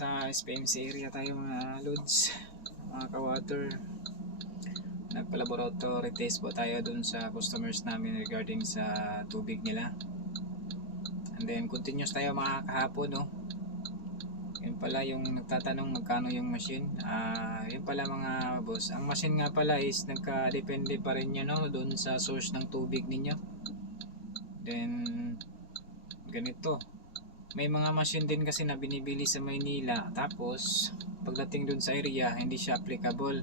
Nasa SPMC area tayo mga loads, mga ka-water. Nagpa-laboratory test po tayo dun sa customers namin regarding sa tubig nila. And then continuous tayo mga kahapon, no? Yun pala yung nagtatanong magkano yung machine. Yun pala mga boss, ang machine nga pala is nagka-depende pa rin yun, no? Dun sa source ng tubig ninyo. Then ganito, may mga machine din kasi na binibili sa Maynila, tapos pagdating dun sa area hindi siya applicable.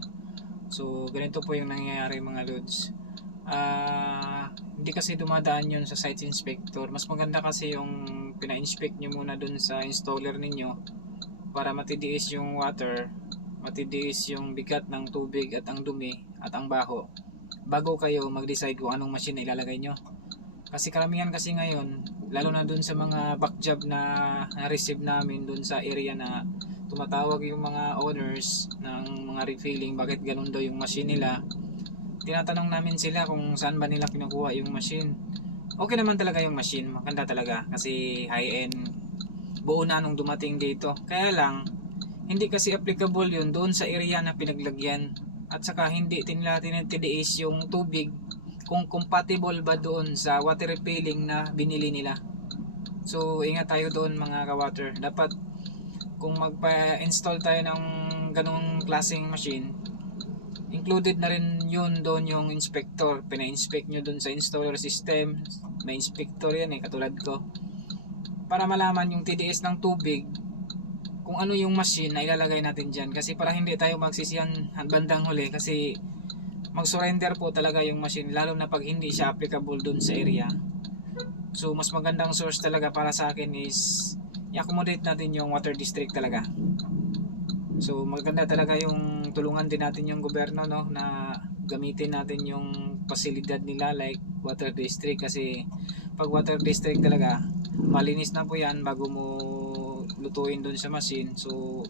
So ganito po yung nangyayari mga loads. Hindi kasi dumadaan yun sa site inspector. Mas maganda kasi yung pina-inspect nyo muna dun sa installer ninyo para matidiis yung water, matidiis yung bigat ng tubig at ang dumi at ang baho bago kayo mag-decide kung anong machine na ilalagay nyo. Kasi karamihan kasi ngayon, lalo na dun sa mga back job na na-receive namin dun sa area na tumatawag yung mga owners ng mga refilling, bakit ganun daw yung machine nila. Tinatanong namin sila kung saan ba nila kinukuha yung machine. Okay naman talaga yung machine, maganda talaga kasi high-end, buo na nung dumating dito. Kaya lang, hindi kasi applicable yun doon sa area na pinaglagyan. At saka hindi nila tinitiis yung tubig kung compatible ba doon sa water refilling na binili nila. So ingat tayo doon mga ka-water. Dapat kung magpa-install tayo ng ganung klaseng machine, included na rin yun doon yung inspector. Pina-inspect nyo doon sa installer system. May inspector yan katulad ko. Para malaman yung TDS ng tubig, kung ano yung machine na ilalagay natin dyan. Kasi para hindi tayo magsisiyan bandang huli, kasi mag-surrender po talaga yung machine, lalo na pag hindi siya applicable dun sa area. So mas magandang source talaga para sa akin is i-accommodate natin yung water district talaga. So maganda talaga yung tulungan din natin yung gobyerno, no, na gamitin natin yung pasilidad nila like water district. Kasi pag water district talaga, malinis na po yan bago mo lutuin dun sa machine. So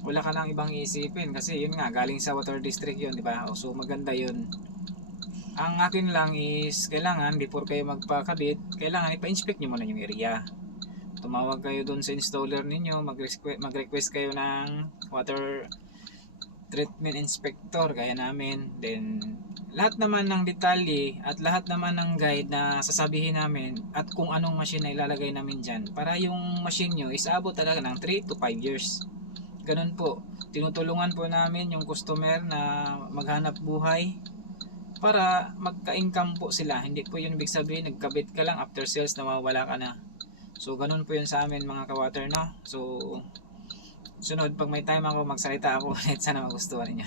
wala ka nang ibang iisipin kasi yun nga, galing sa water district yun, di ba? So maganda yun. Ang akin lang is kailangan before kayo magpakabit, kailangan ipa-inspect nyo muna yung area. Tumawag kayo dun sa installer ninyo, mag-request kayo ng water treatment inspector gaya namin. Then lahat naman ng detalye at lahat naman ng guide na sasabihin namin at kung anong machine na ilalagay namin dyan, para yung machine nyo is abot talaga ng 3 to 5 years. Ganun po, tinutulungan po namin yung customer na maghanap buhay para magka-income po sila. Hindi po yun ibig sabihin nagkabit ka lang, after sales nawawala ka na. So ganun po yun sa amin mga ka-water, no? So sunod, pag may time ako magsalita ako ulit, sana magustuhan niyo.